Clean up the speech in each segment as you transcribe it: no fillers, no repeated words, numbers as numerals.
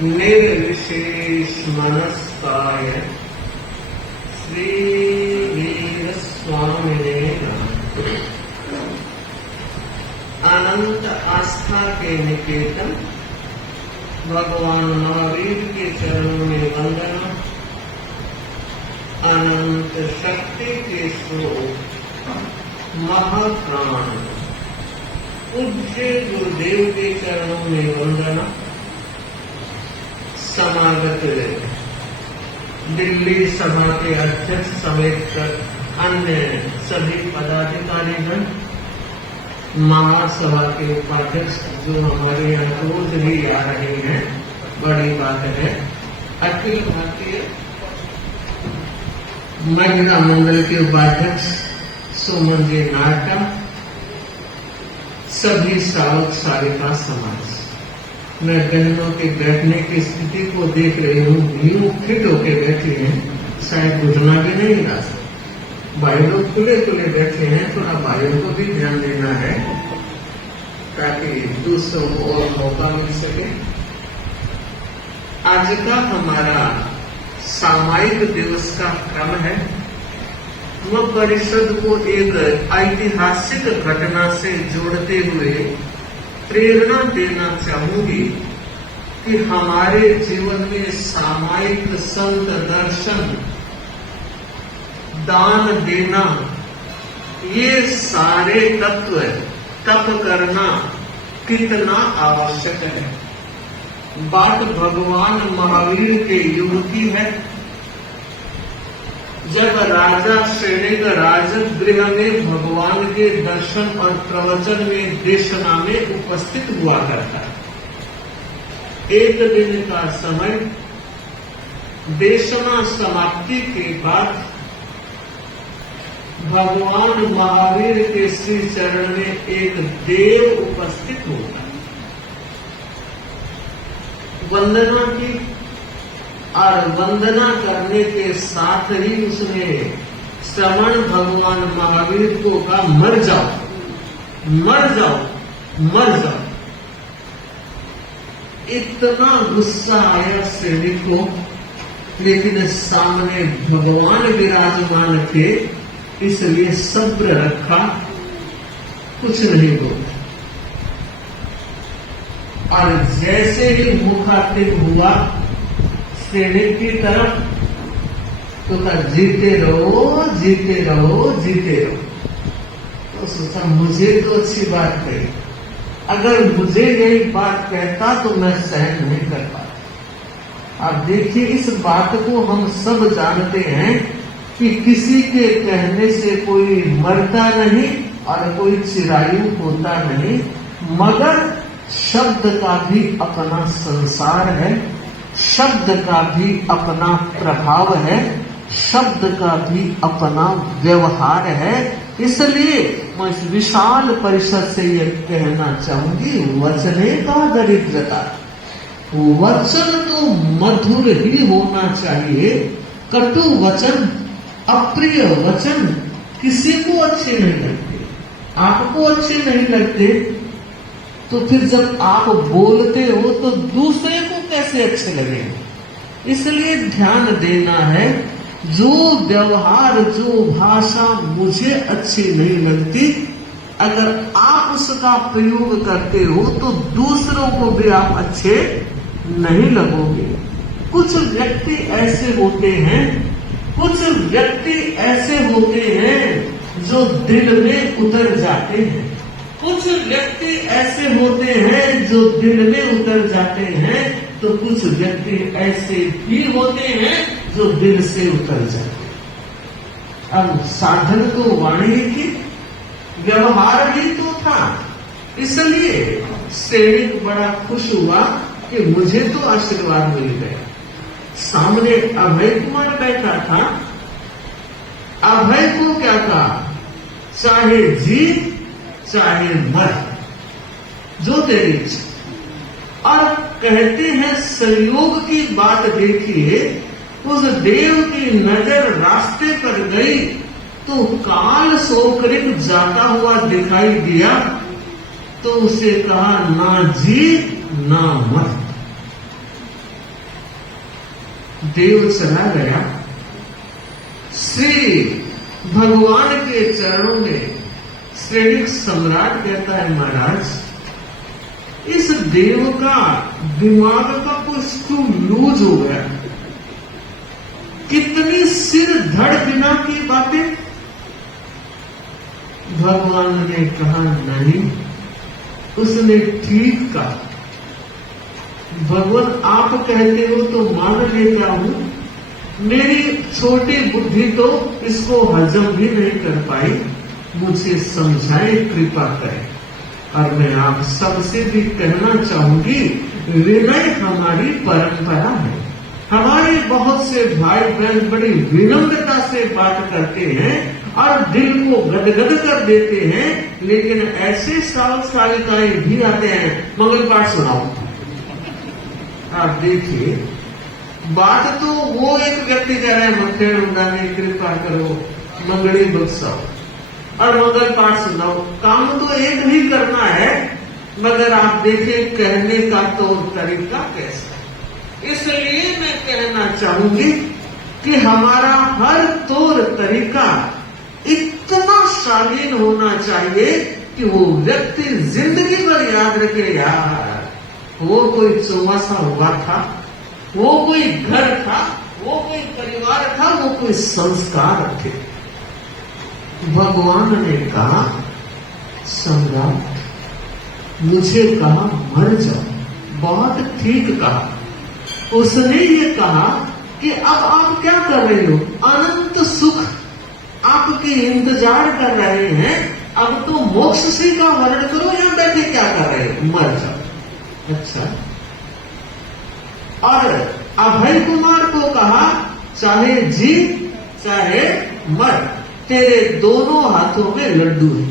निर्विशेष मनस्काय श्री वीर स्वामिने नमः। अनंत आस्था के निकेतन भगवान महावीर के चरणों में वंदना। अनंत शक्ति के स्रोत महाप्राण पूज्य गुरुदेव के चरणों में वंदना। समागत दिल्ली सभा के अध्यक्ष समेत अन्य सभी पदाधिकारीगण, महासभा के उपाध्यक्ष जो हमारे यहाँ रोज भी आ रहे हैं, बड़ी बात है। अखिल भारतीय महिला मंडल के उपाध्यक्ष सुमन जी नाटा, सभी श्रावक सारिका समाज। मैं बहनों के बैठने की स्थिति को देख रही हूँ, यूं फिट होके बैठी हैं, शायद घुटना भी नहीं रहा। भाई लोग खुले खुले बैठे हैं, थोड़ा भाइयों को भी ध्यान देना है ताकि दूसरों को और मौका मिल सके। आज का हमारा सामायिक दिवस का क्रम है। मैं परिषद को एक ऐतिहासिक घटना से जोड़ते हुए प्रेरणा देना चाहूंगी कि हमारे जीवन में सामायिक संत दर्शन, दान देना, ये सारे तत्व तप करना कितना आवश्यक है। बात भगवान महावीर के युग की है, जब राजा श्रेणिक राजगृह में भगवान के दर्शन और प्रवचन में देशना में उपस्थित हुआ करता है। एक दिन का समय, देशना समाप्ति के बाद भगवान महावीर के श्री चरण में एक देव उपस्थित होता है। वंदना की और वंदना करने के साथ ही उसने श्रवण भगवान महावीर को कहा, मर जाओ, मर जाओ, मर जाओ। इतना गुस्सा आया सैनिक को, लेकिन सामने भगवान विराजमान थे, इसलिए सब्र रखा, कुछ नहीं बोला। और जैसे ही मुखातिब हुआ सैनिक की तरफ, तो कहा, जीते रहो, जीते रहो, जीते रहो। तो सोचा मुझे तो अच्छी बात कही, अगर मुझे यही बात कहता तो मैं सहन नहीं कर पाता। अब देखिए, इस बात को हम सब जानते हैं कि किसी के कहने से कोई मरता नहीं और कोई चिरायु होता नहीं, मगर शब्द का भी अपना संसार है, शब्द का भी अपना प्रभाव है, शब्द का भी अपना व्यवहार है। इसलिए मैं इस विशाल परिषद से यह कहना चाहूंगी, वचने का दरिद्रता। वचन तो मधुर ही होना चाहिए। कटु वचन, अप्रिय वचन किसी को अच्छे नहीं लगते। आपको अच्छे नहीं लगते तो फिर जब आप बोलते हो तो दूसरे को कैसे अच्छे लगेंगे। इसलिए ध्यान देना है, जो व्यवहार, जो भाषा मुझे अच्छी नहीं लगती, अगर आप उसका प्रयोग करते हो तो दूसरों को भी आप अच्छे नहीं लगोगे। कुछ व्यक्ति ऐसे होते हैं, कुछ व्यक्ति ऐसे होते हैं जो दिल में उतर जाते हैं। कुछ व्यक्ति ऐसे होते हैं जो दिल में उतर जाते हैं, तो कुछ व्यक्ति ऐसे भी होते हैं जो दिल से उतर जाते हैं। अब साधन तो वाणी थी, व्यवहार भी तो था, इसलिए सैनिक बड़ा खुश हुआ कि मुझे तो आशीर्वाद मिल गया। सामने अभय कुमार बैठा था। अभय को क्या कहा, चाहे जीत चाहे मर, जो तेरी इच्छा। और कहते हैं संयोग की बात देखिए, उस देव की नजर रास्ते पर गई तो काल सोकरिक जाता हुआ दिखाई दिया, तो उसे कहा, ना जीत ना मर। देव चला गया। श्री भगवान के चरणों में श्रेणिक सम्राट कहता है, महाराज इस देव का दिमाग का कुछ स्क्रू लूज हो गया। कितनी सिर धड़ बिना की बातें। भगवान ने कहा नहीं, उसने ठीक कहा। भगवान आप कहते हो तो मान लेता हूं, मेरी छोटी बुद्धि तो इसको हजम भी नहीं कर पाई, मुझे समझाए, कृपा करें। और मैं आप सबसे भी कहना चाहूंगी, विनय हमारी परंपरा है। हमारे बहुत से भाई बहन बड़ी विनम्रता से बात करते हैं और दिल को गदगद कर देते हैं, लेकिन ऐसे साविकाएं भी आते हैं, मंगल पाठ सुनाओ। आप देखिए, बात तो वो एक व्यक्ति कह रहे हैं, मत्थे उड़ाने, कृपा करो, मंगली बख्शाओ और मंगल पाठ सुनाओ। काम तो एक ही करना है, मगर आप देखिए कहने का तो तरीका कैसा है। इसलिए मैं कहना चाहूंगी कि हमारा हर तौर तरीका इतना शालीन होना चाहिए कि वो व्यक्ति जिंदगी भर याद रखे, यार वो कोई चौमासा हुआ था, वो कोई घर था, वो कोई परिवार था, वो कोई संस्कार थे। भगवान ने कहा, सम्राट मुझे कहा मर जाओ, बहुत ठीक कहा। उसने ये कहा कि अब आप क्या कर रहे हो, अनंत सुख आपके इंतजार कर रहे हैं, अब तो मोक्ष से का वर्णन करो, यहां बैठे क्या कर रहे हो, मर जाओ। अच्छा, और अभय कुमार को कहा, चाहे जी चाहे मर, तेरे दोनों हाथों में लड्डू है।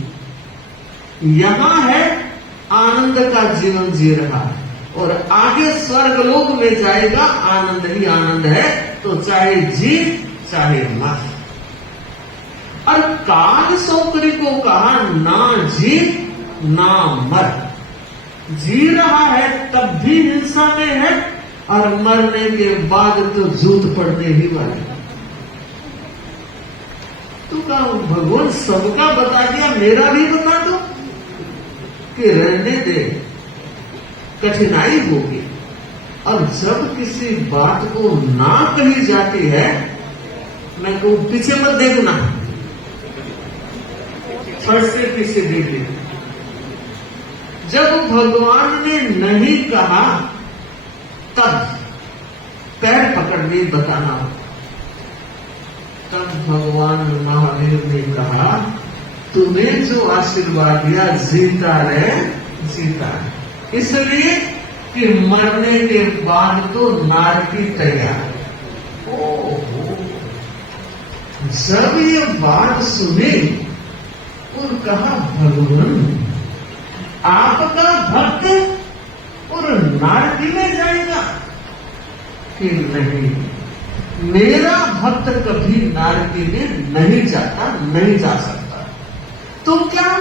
यहां है आनंद का जीवन जी रहा है और आगे स्वर्ग लोक में जाएगा, आनंद ही आनंद है, तो चाहे जी चाहे मर। और काल सौकरी को कहा, ना जी ना मर। जी रहा है तब भी हिंसा में है और मरने के बाद तो जूत पड़ने ही वाले। तो कहा भगवान सबका बता दिया, मेरा भी बता दो कि रहने दे, कठिनाई होगी। और जब किसी बात को ना कही जाती है, मैं कहूं पीछे मत देखना, फर्स्ट से पीछे देख ले। जब भगवान ने नहीं कहा तब पैर पकड़ने बताना। तब भगवान महावीर ने कहा, तुम्हें जो आशीर्वाद दिया जीता रहे, जीता रहे। इसलिए कि मरने के बाद तो नारकी तैयार। ओहो, जब ये बात सुनी और कहा, भगवान आपका भक्त और नारकी में जाएगा कि नहीं, मेरा भक्त कभी नारकी में नहीं जाता, नहीं जा सकता। तो क्या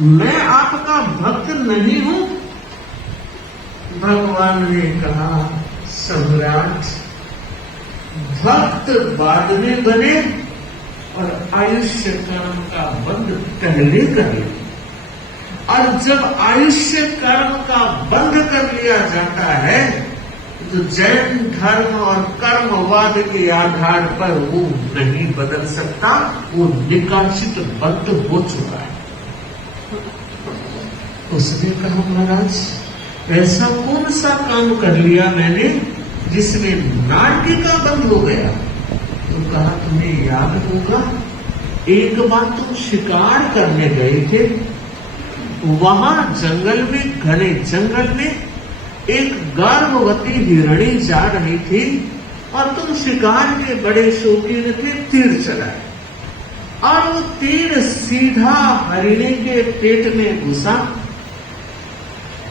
मैं आपका भक्त नहीं हूं? भगवान ने कहा, सम्राट भक्त बाद में बने और आयुष्य कर्म का बंध पहले करे। और जब आयुष्य कर्म का बंध कर लिया जाता है, तो जैन धर्म और कर्मवाद के आधार पर वो नहीं बदल सकता, वो निकासित बंध हो चुका है। उसने कहा, महाराज ऐसा कौन सा काम कर लिया मैंने जिसमें नारकी का बंध हो गया? तो कहा, तुम्हें याद होगा एक बार तुम शिकार करने गए थे, वहां जंगल में, घने जंगल में एक गर्भवती हिरणी जा रही थी और तुम शिकार के बड़े शौकीन थे, तीर चलाए और वो तीर सीधा हरिणी के पेट में घुसा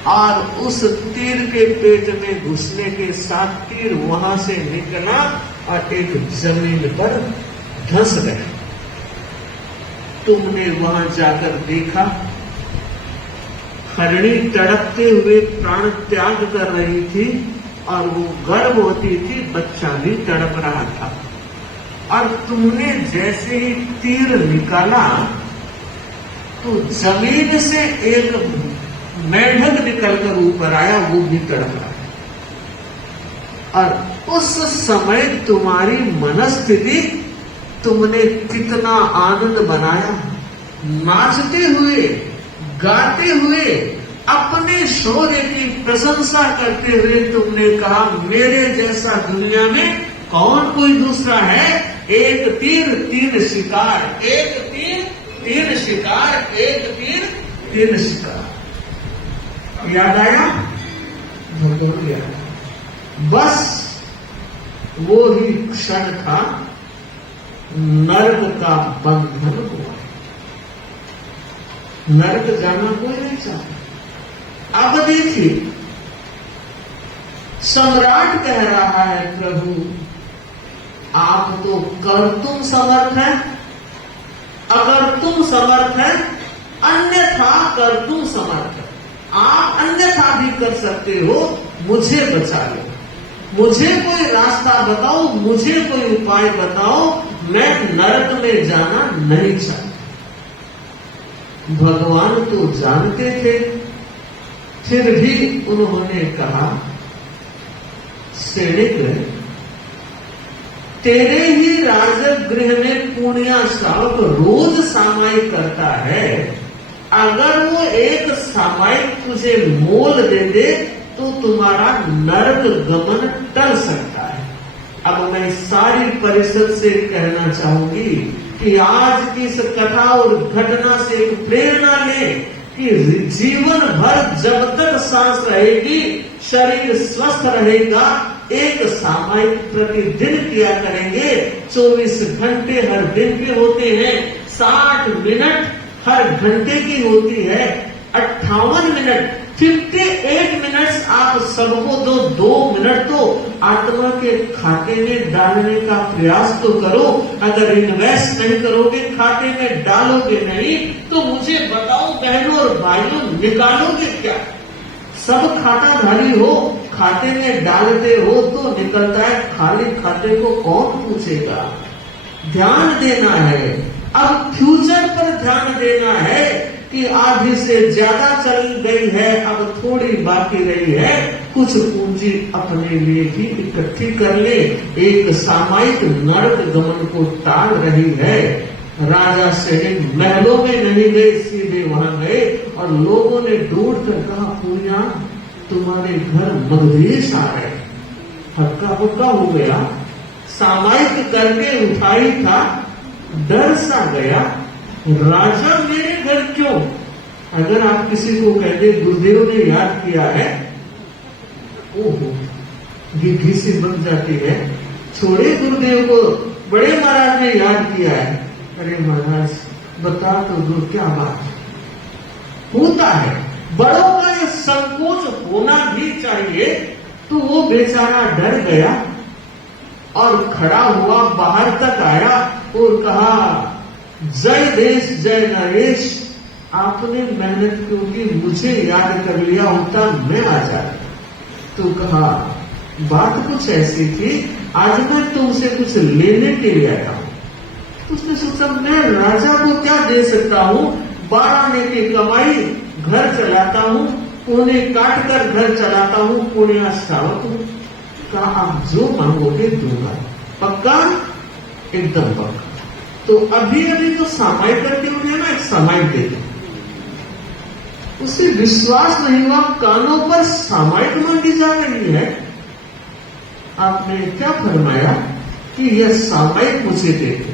और उस तीर के पेट में घुसने के साथ तीर वहां से निकला और एक जमीन पर धंस गया। तुमने वहां जाकर देखा, हरिणी तड़पते हुए प्राण त्याग कर रही थी और वो गर्भवती थी, बच्चा भी तड़प रहा था। और तुमने जैसे ही तीर निकाला तो जमीन से एक मेंढक निकलकर ऊपर आया, वो भी तड़प रहा। और उस समय तुम्हारी मनस्थिति, तुमने कितना आनंद बनाया, नाचते हुए गाते हुए अपने शौर्य की प्रशंसा करते हुए तुमने कहा मेरे जैसा दुनिया में कौन कोई दूसरा है। एक तीर तीन शिकार, एक तीर तीन शिकार, एक तीर तीन शिकार। याद आया? भगवान याद आया। बस वो ही क्षण था, नर्क का बंधन हुआ। नर्क जाना कोई नहीं चाहता। अब देखिए, सम्राट कह रहा है प्रभु आप तो कर तुम समर्थ हैं, अगर तुम समर्थ हैं, अन्यथा कर तुम समर्थ है। आप अन्यथा भी कर सकते हो, मुझे बचा लो, मुझे कोई रास्ता बताओ, मुझे कोई उपाय बताओ, मैं नरक में जाना नहीं चाहता। भगवान तो जानते थे, फिर भी उन्होंने कहा सैनिक, तेरे ही राजगृह में पुण्या श्रावक रोज सामायिक करता है, अगर वो एक सामायिक तुझे मोल दे दे तो तुम्हारा नरक गमन टल सकता है। अब मैं सारी परिषद से कहना चाहूंगी कि आज की इस कथा और घटना से एक प्रेरणा लें कि जीवन भर जब तक सांस रहेगी, शरीर स्वस्थ रहेगा, एक सामायिक प्रतिदिन किया करेंगे। 24 घंटे हर दिन के होते हैं, 60 मिनट हर घंटे की होती है, 58 मिनट 58 मिनट्स आप सबको दो, 2 मिनट तो आत्मा के खाते में डालने का प्रयास तो करो। अगर इन्वेस्ट नहीं करोगे, खाते में डालोगे नहीं, तो मुझे बताओ बहनों और भाइयों, निकालोगे क्या? सब खाताधारी हो, खाते में डालते हो तो निकलता है, खाली खाते को कौन पूछेगा? ध्यान देना है, अब फ्यूचर पर ध्यान देना है कि आधी से ज्यादा चल गई है, अब थोड़ी बाकी रही है, कुछ पूंजी अपने लिए भी इकट्ठी कर ले। एक सामायिक नरक गमन को टाल रही है। राजा सैनिक महलों में नहीं गए, सीधे वहां गए और लोगों ने ढूंढ कर कहा पूर्या तुम्हारे घर मगधेश आ रहे। हक्का बक्का हो गया, सामायिक करके उठाई था, डर सा गया, राजा मेरे घर क्यों? अगर आप किसी को कहते गुरुदेव ने याद किया है, ओहो गिद्धि सी बन जाती है। छोड़े गुरुदेव को, बड़े महाराज ने याद किया है। अरे महाराज बता तो दो क्या बात होता है। बड़ों का ये संकोच होना भी चाहिए। तो वो बेचारा डर गया और खड़ा हुआ, बाहर तक आया और कहा जय देश जय नरेश, आपने मेहनत क्यों की, मुझे याद कर लिया होता मैं आ जाता। तो कहा बात कुछ ऐसी थी, आज मैं तुमसे कुछ लेने के लिए आया हूं। तो उसने सोचा मैं राजा को क्या दे सकता हूं, 12 आने की कमाई, घर चलाता हूं, पुणे काट कर घर चलाता हूं, पुण्य श्रावक हूं। कहा आप जो मांगोगे दूंगा, पक्का? एकदम पक्का। तो अभी अभी तो सामायिक करके उन्हें ना एक सामायिक दे दो। उसे विश्वास नहीं हुआ, कानों पर सामायिक मांगी जा रही है। आपने क्या फरमाया कि यह सामायिक मुझे दे दो।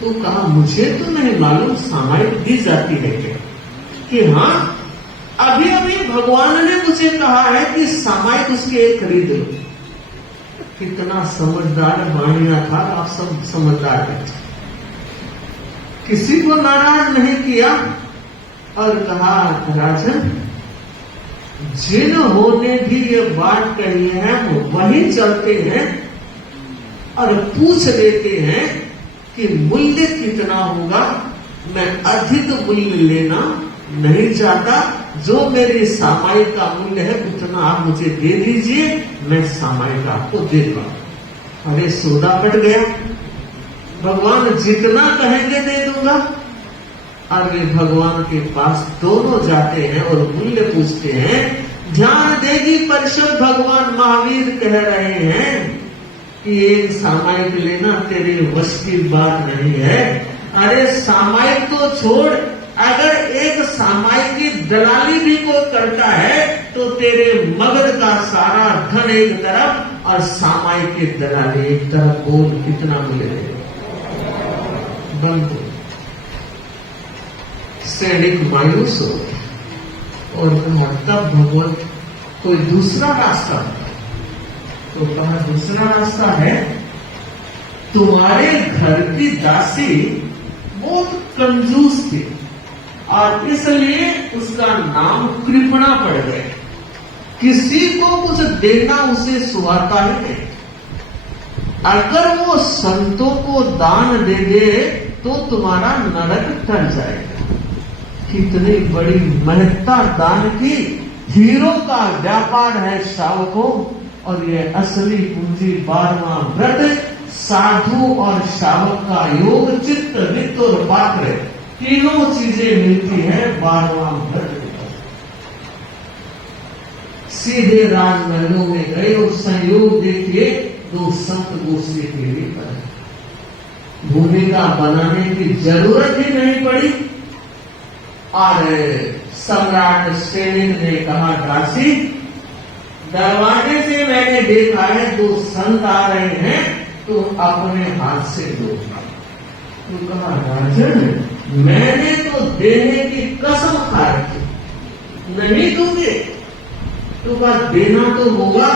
तो कहा मुझे तो नहीं मालूम सामायिक दी जाती है क्या? कि हाँ अभी अभी भगवान ने मुझे कहा है कि सामायिक उसके एक खरीद लो। कितना समझदार वाणिया था, आप सब समझदार हैं। किसी को नाराज नहीं किया और कहा राजन जिन्होंने ने भी ये बात कही है वो वहीं चलते हैं और पूछ लेते हैं कि मूल्य कितना होगा। मैं अधिक मूल्य लेना नहीं चाहता, जो मेरी सामायिक का मूल्य है उतना आप मुझे दे दीजिए, मैं सामायिक आपको दे दूंगा। अरे सौदा कट गया, भगवान जितना कहेंगे दे दूंगा। अरे भगवान के पास दोनों जाते हैं और मूल्य पूछते हैं। ध्यान देगी परिषद, भगवान महावीर कह रहे हैं कि एक सामायिक लेना तेरे वश की बात नहीं है। अरे सामायिक तो छोड़, अगर एक सामायिक की दलाली भी कोई करता है तो तेरे मगध का सारा धन एक तरफ और सामायिक की दलाली एक तरफ। बोल कितना मिलेगा? बंद। सैनिक मायूस हो और कहा तब भगवान कोई दूसरा रास्ता, तो कहा दूसरा रास्ता है, तुम्हारे घर की दासी बहुत कंजूस थी और इसलिए उसका नाम कृपणा पड़ गया। किसी को कुछ देना उसे सुहाता ही नहीं। अगर वो संतों को दान दे दे तो तुम्हारा नरक टल जाएगा। कितनी बड़ी महत्ता दान की। हीरो का व्यापार है शावकों, और ये असली पूंजी 12वां व्रत, साधु और शावक का योग, चित्त नित्य और पात्र, तीनों चीजें मिलती है 12वां व्रत। सीधे राजमहलों में गए और संयोग देखिए, दो संत गोष्ठी के पर भूमिका बनाने की जरूरत ही नहीं पड़ी। और सम्राट सैनिक ने कहा दासी, दरवाजे से मैंने देखा है दो संत आ रहे हैं, तो अपने हाथ से दो। तो कहा राजन, मैंने तो देने की कसम खा रखी, नहीं दूंगे। तो कहा देना तो होगा,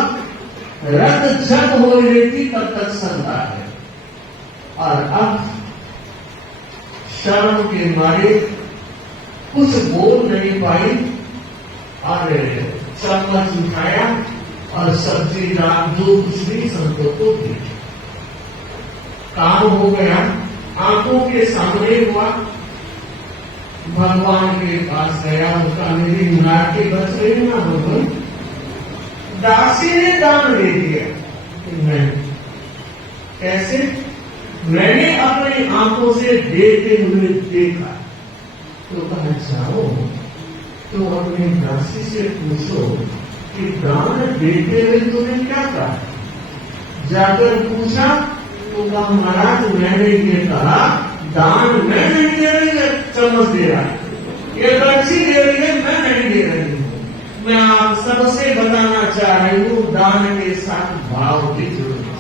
रत जब हो रहती तब तक संता है। और अब शर्म के मारे कुछ बोल नहीं पाई और चम्मच उठाया और सब्जी दाल जो कुछ भी संतों को दी। काम हो गया, आंखों के सामने हुआ। भगवान के पास गया, उसका मेरी मुरादी बच रही ना भगवान। दासी ने दान दे दिया कि मैं कैसे, मैंने अपनी आंखों से देते हुए देखा। तो कहा जाओ तो अपनी दासी से पूछो कि दान देते हुए तूने क्या कहा। जाकर पूछा तो कहा महाराज मैंने ये कहा दान मैं नहीं दे रही, चम्मच दे रहा है, ये बच्ची दे रही है, मैं नहीं दे रही हूँ। मैं आप सबसे बताना चाह रही हूँ दान के साथ भाव भी जुड़ना।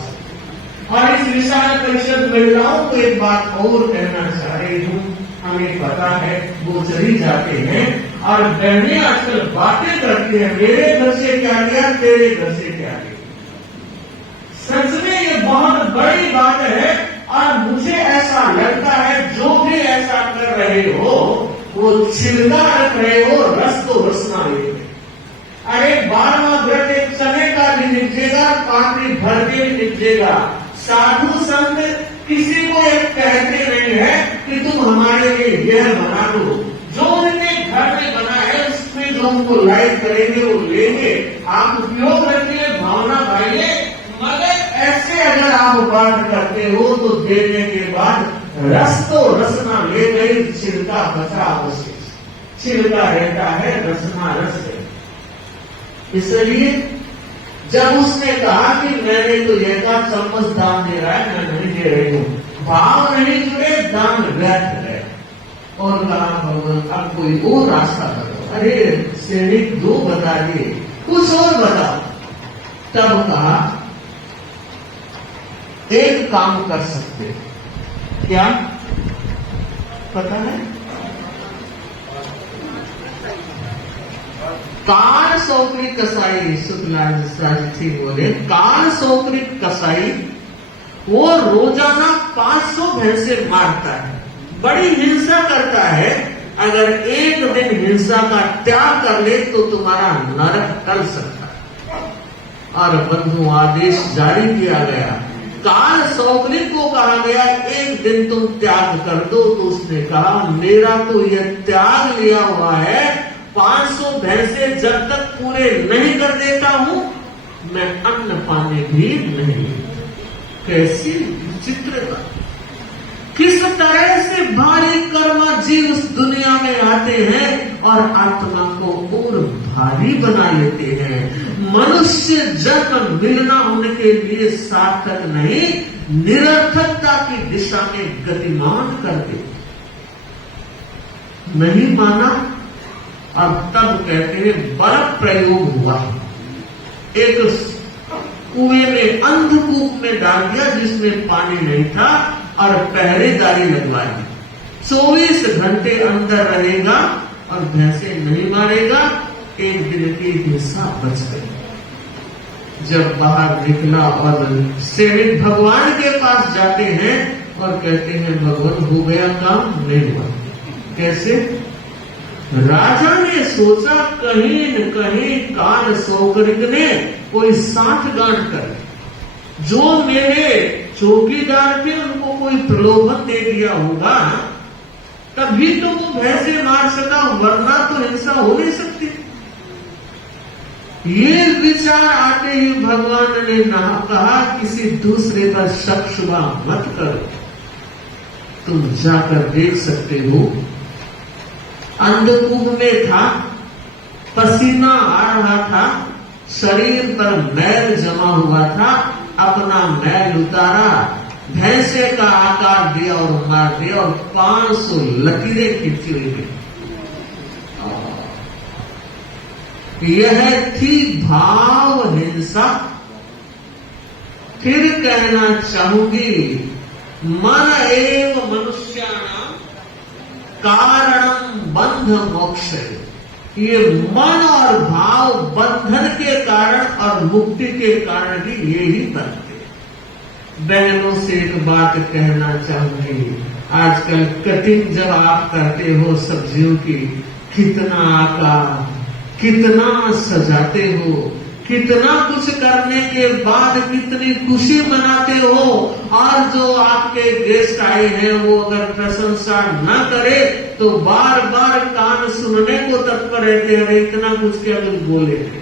और इस विशाल परिषद महिलाओं को एक बात और कहना चाह रही हूँ। हमें पता है वो चली जाते हैं और बहनें आजकल बातें करती हैं, मेरे घर से क्या गया, तेरे घर से क्या गया। सच में ये बहुत बड़ी बात है। और मुझे ऐसा लगता है जो भी ऐसा कर रहे हो वो छिलका रख रहे हो, रस तो रसना ले। अरे 12वां व्रत एक चने का भी निपटेगा, पात्री भर के भी निपटेगा। साधु संत किसी को एक कहते नहीं है कि तुम हमारे लिए यह बना दो। जो उनके घर में बना है उसमें जो उनको लाइक करेंगे वो लेंगे, आप उपयोग रखिए, भावना पाइए। मगर ऐसे अगर आप बात करते हो तो देने के बाद रस तो रसना ले गई, छिलका बचा अवशेष। छिलका रहता है, रसना रस है। इसलिए जब उसने कहा कि मैंने तो यह का चम्मच दान दे रहा है, मैं नहीं दे रही हूँ, भाव नहीं जुड़े, दान व्यर्थ है। और कहा भगवान अब कोई और रास्ता करो। अरे सैनिक दो बता दिए, कुछ और बताओ। तब कहा एक काम कर सकते। क्या पता है? कान सौकरी कसाई। शुक्लाचार्य जी बोले कान सौकरी कसाई वो रोजाना 500 भैंसे मारता है, बड़ी हिंसा करता है। अगर एक दिन हिंसा का त्याग कर ले तो तुम्हारा नरक टल सकता है। और बंधु आदेश जारी किया गया, काल सौकरी को कहा गया एक दिन तुम त्याग कर दो। तो उसने कहा मेरा तो यह त्याग लिया हुआ है 500 भैंसे जब तक पूरे नहीं कर देता हूं, मैं अन्न पानी भी नहीं। कैसी विचित्रता! किस तरह से भारी कर्म जीव उस दुनिया में आते हैं और आत्मा को और भारी बना लेते हैं। मनुष्य जन्म मिलना उनके लिए सार्थक नहीं, निरर्थकता की दिशा में गतिमान कर देते। नहीं माना, अब तब कहते हैं बल प्रयोग हुआ। एक कुएं में, अंधकूप में डाल दिया जिसमें पानी नहीं था और पहरेदारी लगवा दी। 24 घंटे अंदर रहेगा और भैंसे नहीं मारेगा। एक दिन की हिस्सा बच गई। जब बाहर निकला और सैनिक भगवान के पास जाते हैं और कहते हैं भगवान हो गया काम, नहीं हुआ। कैसे? राजा ने सोचा कहीं न कहीं कान सौगरिक ने कोई साठगांठ कर, जो मेरे चौकीदार थे उनको कोई प्रलोभन दे दिया होगा, तभी तो वो भैंसे मार सका, वरना तो हिंसा हो नहीं सकती। ये विचार आते ही भगवान ने कहा किसी दूसरे पर शक शुबा मत करो, तुम जाकर देख सकते हो। अंधकूप में था, पसीना आ रहा था, शरीर पर मैल जमा हुआ था, अपना मैल उतारा, भैंसे का आकार दिया और मार दिया और 500 लकीरें खींची हुई थी। यह थी भाव हिंसा। फिर कहना चाहूंगी, मन एव मनुष्याणाम कारणम बंध मोक्ष। ये मन और भाव बंधन के कारण और मुक्ति के कारण भी यही बनते। बहनों से एक बात कहना चाहूंगी, आजकल कटिंग जब आप करते हो सब्जियों की, कितना आकार, कितना सजाते हो, कितना कुछ करने के बाद कितनी खुशी मनाते हो, और जो आपके गेस्ट आए हैं वो अगर प्रशंसा न करे तो बार बार कान सुनने को तत्पर रहते हैं, इतना कुछ क्या कुछ बोले थे।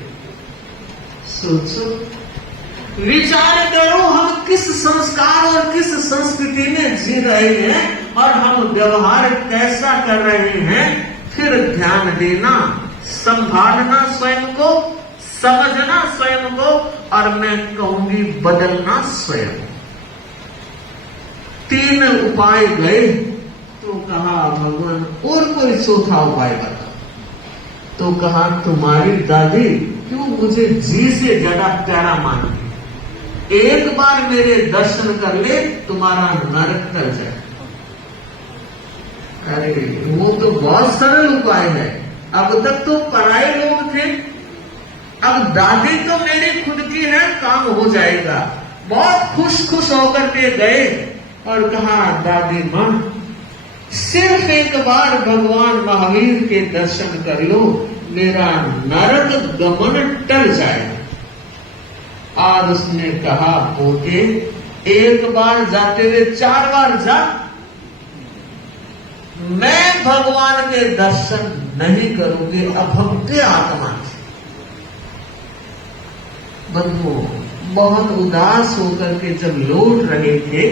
सोचो, विचार करो, हम किस संस्कार और किस संस्कृति में जी रहे हैं और हम व्यवहार कैसा कर रहे हैं। फिर ध्यान देना, संभालना स्वयं को, समझना स्वयं को, और मैं कहूंगी बदलना स्वयं। 3 उपाय गए तो कहा भगवान और कोई चौथा उपाय बता। तो कहा तुम्हारी दादी क्यों मुझे जी से ज्यादा प्यारा मानती, एक बार मेरे दर्शन कर ले, तुम्हारा नरक टल जाए। अरे वो तो बहुत सरल उपाय है, अब तक तो पराये लोग थे, अब दादी तो मेरी खुद की है, काम हो जाएगा। बहुत खुश होकर के गए और कहा दादी मां सिर्फ एक बार भगवान महावीर के दर्शन कर लो, मेरा नरक गमन टल जाएगा। और उसने कहा पोते एक बार जाते हुए 4 बार जा, मैं भगवान के दर्शन नहीं करूंगी अभक्ति आत्मा से। बंधु बहुत उदास होकर के जब लौट रहे थे,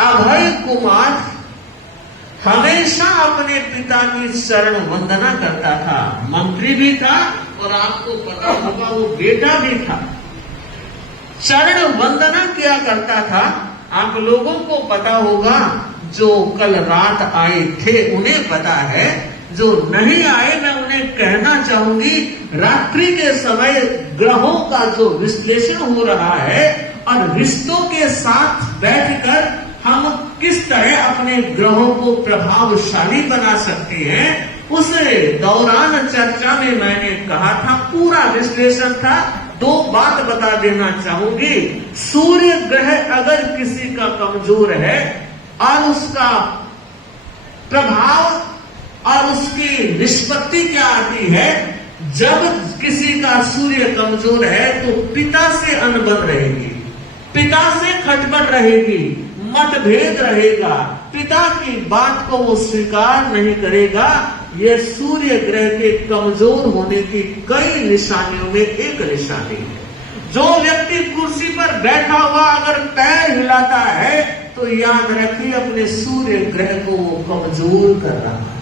अभय कुमार हमेशा अपने पिता की शरण वंदना करता था। मंत्री भी था और आपको पता होगा वो बेटा भी था। चरण वंदना किया करता था। आप लोगों को पता होगा, जो कल रात आए थे उन्हें पता है, जो नहीं आए मैं उन्हें कहना चाहूंगी, रात्रि के समय ग्रहों का जो विश्लेषण हो रहा है और रिश्तों के साथ बैठकर हम किस तरह अपने ग्रहों को प्रभावशाली बना सकते हैं, उस दौरान चर्चा में मैंने कहा था, पूरा विश्लेषण था। 2 बात बता देना चाहूंगी। सूर्य ग्रह अगर किसी का कमजोर है और उसका प्रभाव और उसकी निष्पत्ति क्या आती है, जब किसी का सूर्य कमजोर है तो पिता से अनबन रहेगी, पिता से खटपट रहेगी, मतभेद रहेगा, पिता की बात को वो स्वीकार नहीं करेगा, यह सूर्य ग्रह के कमजोर होने की कई निशानियों में एक निशानी है। जो व्यक्ति कुर्सी पर बैठा हुआ अगर पैर हिलाता है तो याद रखिए अपने सूर्य ग्रह को वो कमजोर कर रहा है।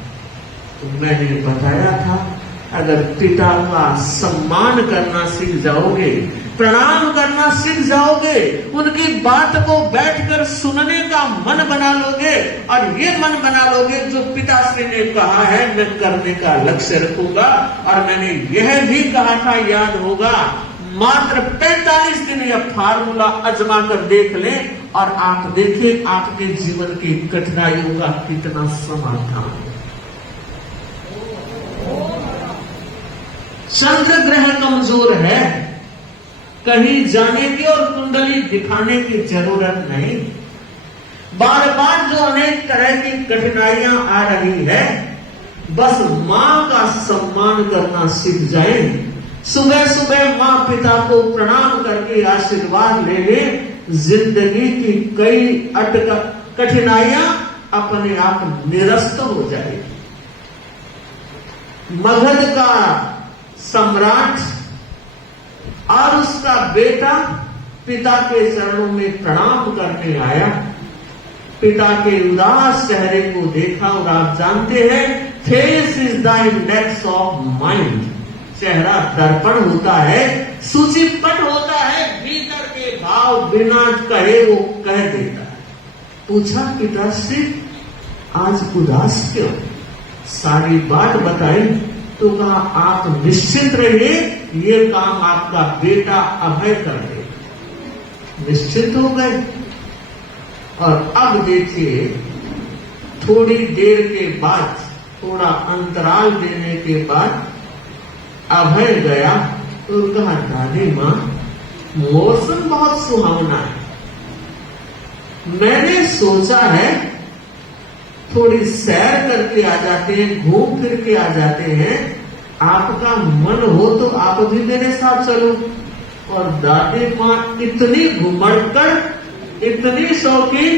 तो मैंने बताया था, अगर पिता का सम्मान करना सीख जाओगे, प्रणाम करना सीख जाओगे, उनकी बात को बैठकर सुनने का मन बना लोगे, और ये मन बना लोगे जो पिताश्री ने कहा है मैं करने का लक्ष्य रखूंगा। और मैंने यह भी कहा था, याद होगा, मात्र 45 दिन यह फार्मूला आजमा कर देख लें और आप देखिए आपके जीवन की कठिनाइयों का कितना समाधान है। चंद्र ग्रह कमजोर है, कहीं जाने की और कुंडली दिखाने की जरूरत नहीं। बार बार जो अनेक तरह की कठिनाइयां आ रही है, बस मां का सम्मान करना सीख जाए। सुबह सुबह मां पिता को प्रणाम करके आशीर्वाद ले ले, जिंदगी की कई कठिनाइयां अपने आप निरस्त हो जाएगी। मगध का सम्राट और उसका बेटा पिता के चरणों में प्रणाम करने आया। पिता के उदास चेहरे को देखा, और आप जानते हैं face is the index of mind. चेहरा दर्पण होता है, सूचीपट होता है, भीतर के भाव बिना कहे वो कह देता है। पूछा पिताश्री आज उदास क्यों? सारी बात बताई तो कहा आप निश्चिंत रहिए, ये काम आपका बेटा अभय कर देगा। निश्चित हो गए। और अब देखिए थोड़ी देर के बाद, थोड़ा अंतराल देने के बाद अभय गया तो कहा दादी मां मौसम बहुत सुहावना है, मैंने सोचा है थोड़ी सैर करके आ जाते हैं, घूम फिर के आ जाते हैं, आपका मन हो तो आप भी मेरे साथ चलो। और दादी मां इतनी घुमड़कर, इतनी शौकीन,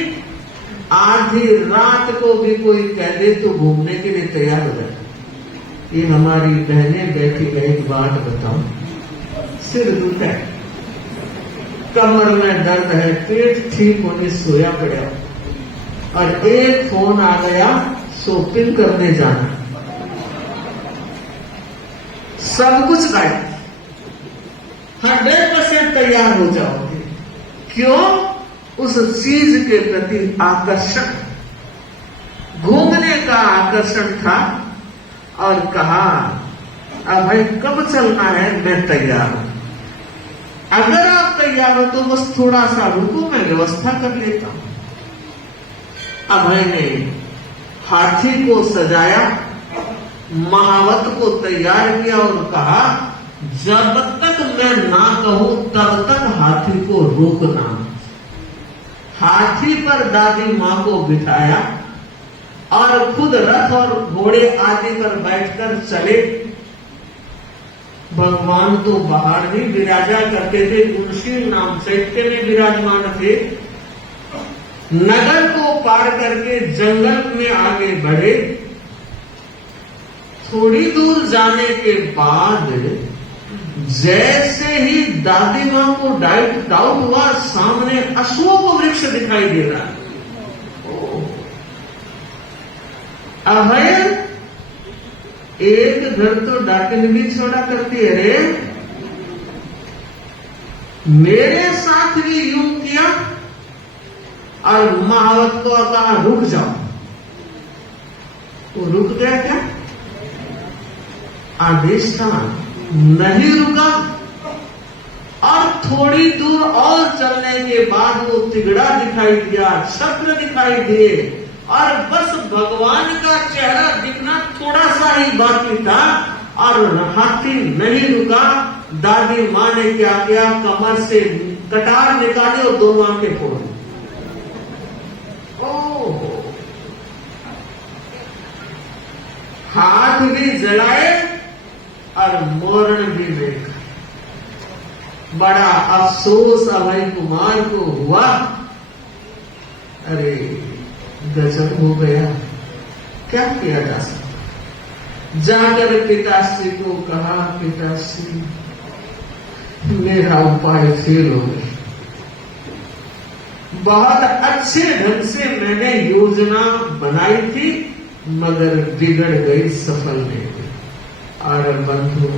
आधी रात को भी कोई कह दे तो घूमने के लिए तैयार हो जाए। ये हमारी बहनें बैठी है। एक बात बताऊं, सिर दुख है, कमर में दर्द है, पेट ठीक होने सोया पड़ा, और एक फोन आ गया शॉपिंग करने जाना, सब कुछ गायब। 100% तैयार हो जाओगे। क्यों? उस चीज के प्रति आकर्षण, घूमने का आकर्षण था। और कहा अब भाई कब चलना है? मैं तैयार हूं। अगर आप तैयार हो तो बस थोड़ा सा रुको, मैं व्यवस्था कर लेता हूं। अभय ने हाथी को सजाया, महावत को तैयार किया और कहा जब तक मैं ना कहूं तब तक हाथी को रोकना। हाथी पर दादी मां को बिठाया और खुद रथ और घोड़े आदि पर बैठकर चले। भगवान तो बाहर ही विराजा करते थे, तुलसी नाम चैत्य में विराजमान थे। नगर को पार करके जंगल में आगे बढ़े। थोड़ी दूर जाने के बाद जैसे ही दादी मां को डाउट हुआ, सामने अशोक वृक्ष दिखाई दे रहा है। अभय एक घर तो डाकिन भी छोड़ा करती है रे, मेरे साथ भी यूं किया। और महावत को कहा रुक जाओ, वो रुक गया क्या? आदेश था, नहीं रुका। और थोड़ी दूर और चलने के बाद वो तिगड़ा दिखाई दिया, छत्र दिखाई दिए, और बस भगवान का चेहरा दिखना थोड़ा सा ही बाकी था। और हाथी नहीं रुका। दादी मां ने क्या किया, कमर से कटार निकाली और दोनों आंखें फोड़ दी। हाथ भी जलाए और मोरण भी देखा। बड़ा अफसोस अभय कुमार को हुआ, अरे गजब हो गया, क्या किया जा सकता। जाकर पिताश्री को कहा, पिताश्री मेरा उपाय फेल हो गया। बहुत अच्छे ढंग से मैंने योजना बनाई थी मगर बिगड़ गई, सफल नहीं हुई। और बंधु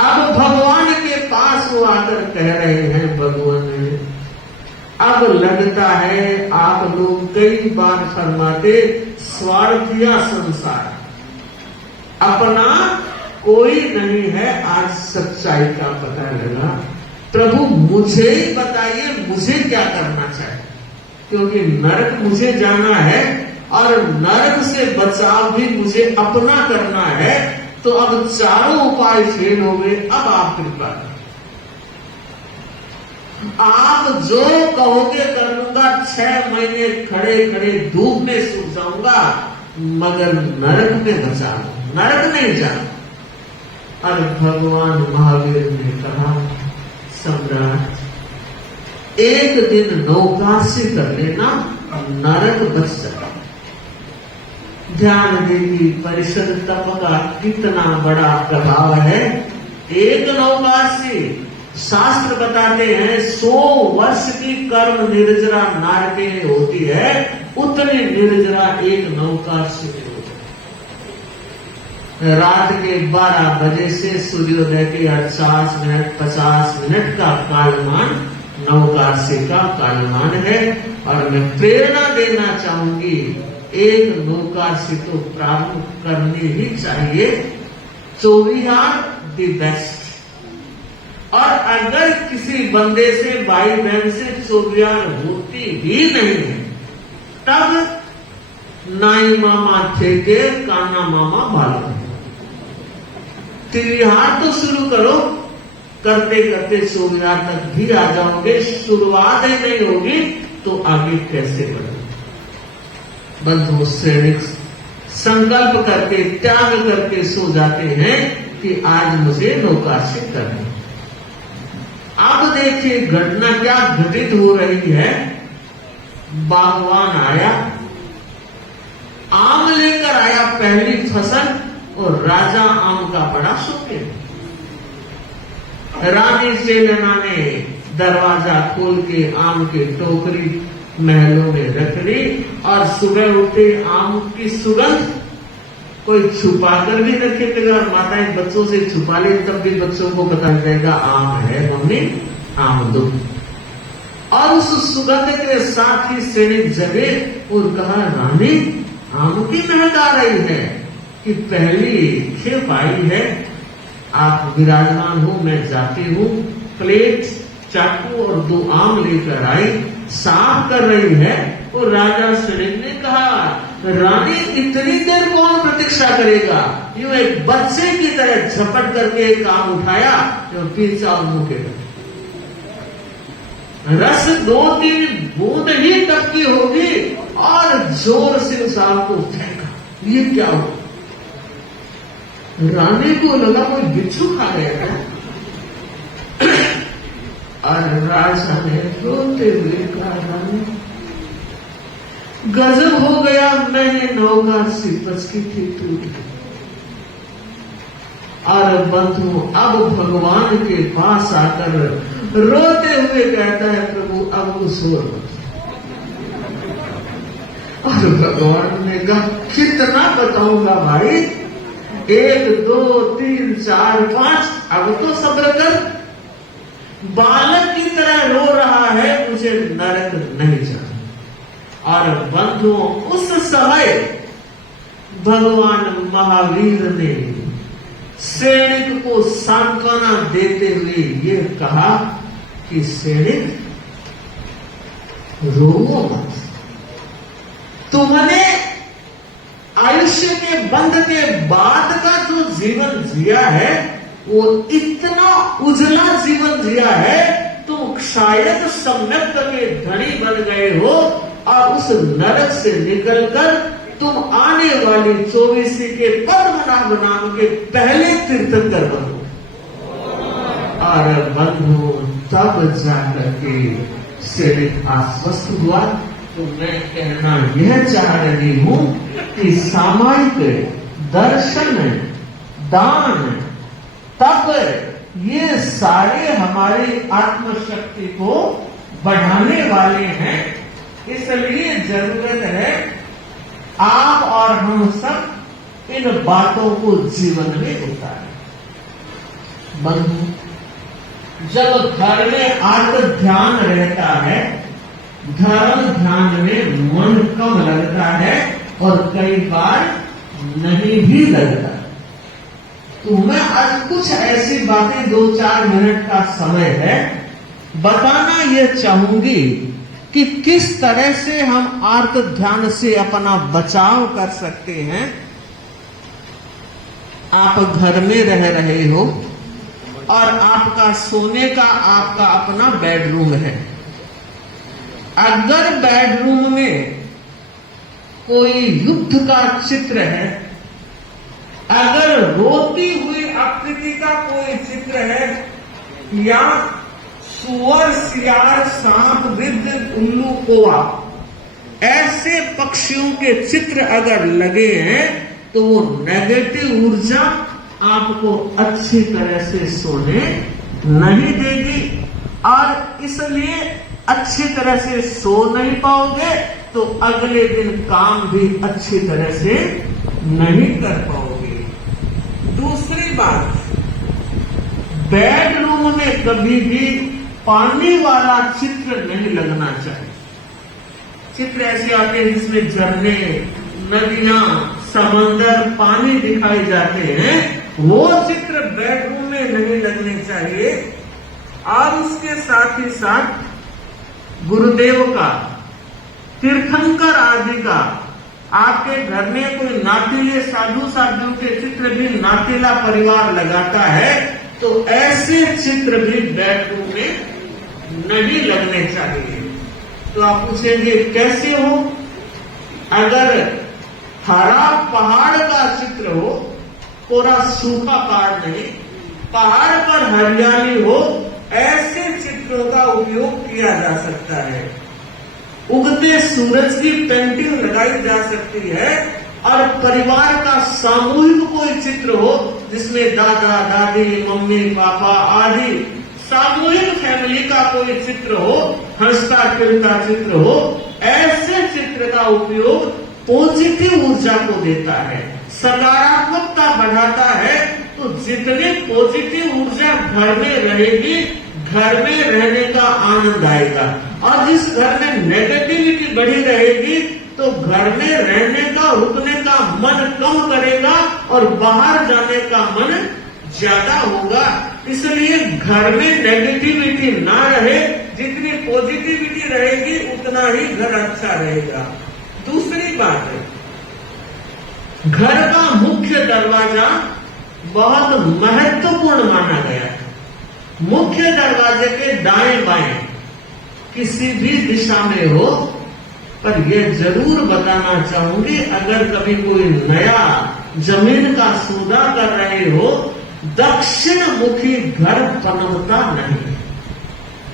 अब भगवान के पास वो आकर कह रहे हैं, भगवान अब लगता है आप लोग कई बार फरमाते स्वार्थिया संसार, अपना कोई नहीं है। आज सच्चाई का पता लगा। प्रभु मुझे ही बताइए मुझे क्या करना चाहिए, क्योंकि नरक मुझे जाना है और नरक से बचाव भी मुझे अपना करना है। तो अब चारों उपाय फेल हो गए। अब आप कृपा करें, आप जो कहोगे कर लूंगा। 6 महीने खड़े खड़े धूप में सूख जाऊंगा मगर नरक में बचा लूं, नरक नहीं जाऊं। और भगवान महावीर ने कहा, सम्राट एक दिन नौकासी कर लेना, नरक बच जाएगा। ध्यान देगी परिषद तप का कितना बड़ा प्रभाव है। एक नौकासी, शास्त्र बताते हैं 100 वर्ष की कर्म निर्जरा नारके में होती है, उतनी निर्जरा एक नौकासी में होती है। रात के 12 बजे से सूर्योदय के 48 मिनट 50 मिनट का कालमान नौकासी का कालमान है। और मैं प्रेरणा देना चाहूंगी, एक नौकासी तो प्रारंभ करनी ही चाहिए। 24 द बेस्ट। और अगर किसी बंदे से भाई बहन से 24 होती ही नहीं है, तब नाई मामा थे के काना मामा बालो। 3 तो शुरू करो, करते करते 24 तक भी आ जाओगे। शुरुआत ही नहीं होगी तो आगे कैसे बढ़ोगे। बंधु सैनिक संकल्प करके त्याग करके सो जाते हैं कि आज मुझे नौकासी करनी। अब देखिए घटना क्या घटित हो रही है। बागवान आया, आम लेकर आया, पहली फसल, और राजा आम का बड़ा शौकीन। रानी सेलेना ने दरवाजा खोल के आम की टोकरी महलों में रख ली और सुबह उठते आम की सुगंध कोई छुपा कर भी रखेगा। माताएं बच्चों से छुपा ले तब भी बच्चों को पता चलेगा आम है मम्मी, आम दो। और उस सुगंध के साथ ही सैनिक जगे और कहा, रानी आम की महक आ रही है कि पहली खेप आई है। आप विराजमान हो, मैं जाती हूँ। प्लेट, चाकू और 2 आम लेकर आई, साफ कर रही है। और राजा सैनिक ने कहा, रानी इतनी देर कौन प्रतीक्षा करेगा। यूं एक बच्चे की तरह झपट करके एक आम उठाया और पीछा और मुंह के रस 2-3 बूंद ही तक की होगी और जोर से उस आम को फेंका। ये क्या हो? रानी को लगा कोई बिच्छू खा गया था। और राजा ने रोते हुए कहा, रानी गजब हो गया, मैंने नौकासी बच की थी टूट गई। और बंधु अब भगवान के पास आकर रोते हुए कहता है, प्रभु अब कुछ और मत। और भगवान ने कहा, कितना बताऊंगा भाई, 1 2 3 4 5, अब तो सब्र कर। बालक की तरह रो रहा है, मुझे नरक नहीं जाना। और बंधुओं उस समय भगवान महावीर ने सैनिक को सांत्वना देते हुए ये कहा कि सैनिक रो मत। तुमने आयुष्य के बंध के बाद का जो जीवन जिया है वो इतना उजला जीवन जिया है, तुम शायद सम्यक के धनी बन गए हो। और उस नरक से निकलकर तुम आने वाली 24 के पद्मनाभ नाम के पहले तीर्थंकर बनो। और बंधु तब जाकर के सैनिक आश्वस्त हुआ। तो मैं कहना यह चाह रही हूं कि सामायिक दर्शन, दान, तप, ये सारे हमारी आत्मशक्ति को बढ़ाने वाले हैं। इसलिए जरूरत है आप और हम सब इन बातों को जीवन में उतारें। बंधु, जब घर में आत्म ध्यान रहता है, धर्म ध्यान में मन कम लगता है और कई बार नहीं भी लगता। तो मैं आज कुछ ऐसी बातें 2-4 मिनट का समय है बताना ये चाहूंगी कि किस तरह से हम आत्म ध्यान से अपना बचाव कर सकते हैं। आप घर में रह रहे हो और आपका सोने का आपका अपना बेडरूम है। अगर बेडरूम में कोई युद्ध का चित्र है, अगर रोती हुई आकृति का कोई चित्र है, या सुअर, सियार, सांप, गिद्ध, उल्लू, कौवा ऐसे पक्षियों के चित्र अगर लगे हैं तो वो नेगेटिव ऊर्जा आपको अच्छी तरह से सोने नहीं देगी और इसलिए अच्छी तरह से सो नहीं पाओगे तो अगले दिन काम भी अच्छी तरह से नहीं कर पाओगे। दूसरी बात, बेडरूम में कभी भी पानी वाला चित्र नहीं लगना चाहिए। चित्र ऐसे आते हैं जिसमें झरने, नदियां, समंदर, पानी दिखाई जाते हैं, वो चित्र बेडरूम में नहीं लगने चाहिए। और उसके साथ ही साथ गुरुदेव का, तीर्थंकर आदि का, आपके घर में कोई नातीले साधु साधु के चित्र भी नातीला परिवार लगाता है तो ऐसे चित्र भी बेडरूम में नहीं लगने चाहिए। तो आप पूछेंगे कैसे हो? अगर हरा पहाड़ का चित्र हो, पूरा सूखा पहाड़ नहीं, पहाड़ पर हरियाली हो, ऐसे चित्रों का उपयोग किया जा सकता है। उगते सूरज की पेंटिंग लगाई जा सकती है और परिवार का सामूहिक कोई चित्र हो जिसमें दादा, दादी, मम्मी, पापा आदि सामूहिक फैमिली का कोई चित्र हो, हंसता खेलता चित्र हो, ऐसे चित्र का उपयोग पॉजिटिव ऊर्जा को देता है, सकारात्मकता बढ़ाता है। तो जितनी पॉजिटिव ऊर्जा घर में रहेगी, घर में रहने का आनंद आएगा। और जिस घर में नेगेटिविटी बढ़ी रहेगी तो घर में रहने का, रुकने का मन कम करेगा और बाहर जाने का मन ज्यादा होगा। इसलिए घर में नेगेटिविटी ना रहे, जितनी पॉजिटिविटी रहेगी उतना ही घर अच्छा रहेगा। दूसरी बात है, घर का मुख्य दरवाजा बहुत महत्वपूर्ण माना गया है। मुख्य दरवाजे के दाएं बाएं किसी भी दिशा में हो, पर यह जरूर बताना चाहूंगी, अगर कभी कोई नया जमीन का सौदा कर रहे हो, दक्षिण मुखी घर पनपता नहीं,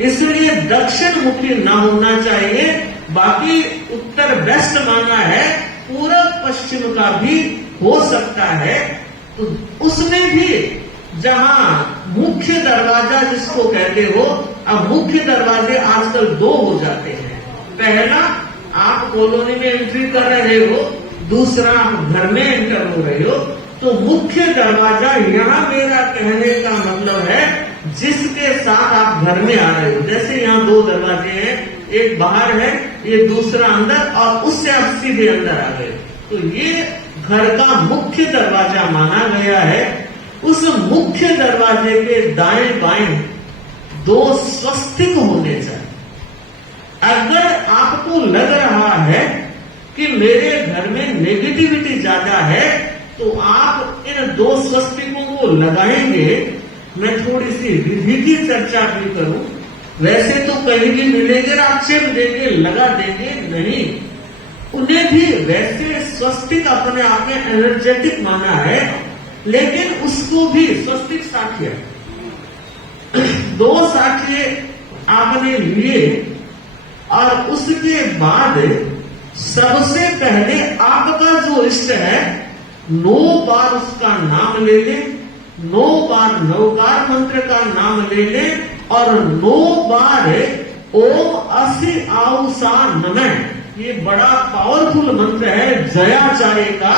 इसलिए दक्षिण मुखी ना होना चाहिए। बाकी उत्तर वेस्ट माना है, पूरब पश्चिम का भी हो सकता है। तो उसमें भी जहां मुख्य दरवाजा जिसको कहते हो, अब मुख्य दरवाजे आजकल 2 हो जाते हैं। पहला, आप कॉलोनी में एंट्री कर रहे हो, दूसरा आप घर में एंटर हो रहे हो। तो मुख्य दरवाजा यहाँ मेरा कहने का मतलब है जिसके साथ आप घर में आ रहे हो। जैसे यहाँ 2 दरवाजे हैं, एक बाहर है, ये दूसरा अंदर, और उससे आप सीधे अंदर आ गए, तो ये घर का मुख्य दरवाजा माना गया है। उस मुख्य दरवाजे के दाएं बाएं 2 स्वस्तिक होने चाहिए। अगर आपको लग रहा है कि मेरे घर में नेगेटिविटी ज्यादा है तो आप इन 2 स्वस्तिकों को लगाएंगे। मैं थोड़ी सी विधि की चर्चा भी करूं। वैसे तो कहीं भी मिलेंगे, आप चिन्ह देंगे, लगा देंगे, नहीं, उन्हें भी वैसे स्वस्तिक अपने आप में एनर्जेटिक माना है, लेकिन उसको भी स्वस्तिक साठिया 2 साठिए आपने लिए और उसके बाद सबसे पहले आपका जो इष्ट है 9 बार उसका नाम ले लें, 9 बार नवकार मंत्र का नाम ले लें और 9 बार ओम असि आउसा नमः। ये बड़ा पावरफुल मंत्र है, जयाचार्य का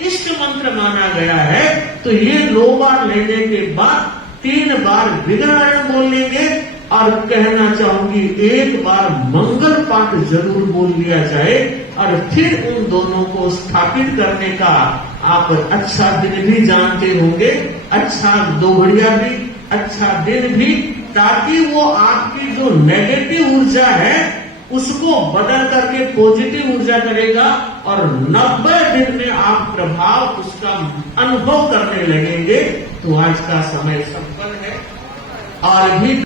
इष्ट मंत्र माना गया है। तो ये 9 बार लेने के बाद 3 बार विघ्नायण बोल लेंगे और कहना चाहूंगी 1 बार मंगल पाठ जरूर बोल लिया जाए और फिर उन दोनों को स्थापित करने का आप अच्छा दिन भी जानते होंगे, अच्छा दोघड़िया भी, अच्छा दिन भी, ताकि वो आपकी जो नेगेटिव ऊर्जा है उसको बदल करके पॉजिटिव ऊर्जा करेगा और 90 दिन में आप प्रभाव उसका अनुभव करने लगेंगे। तो आज का समय संपन्न है और भी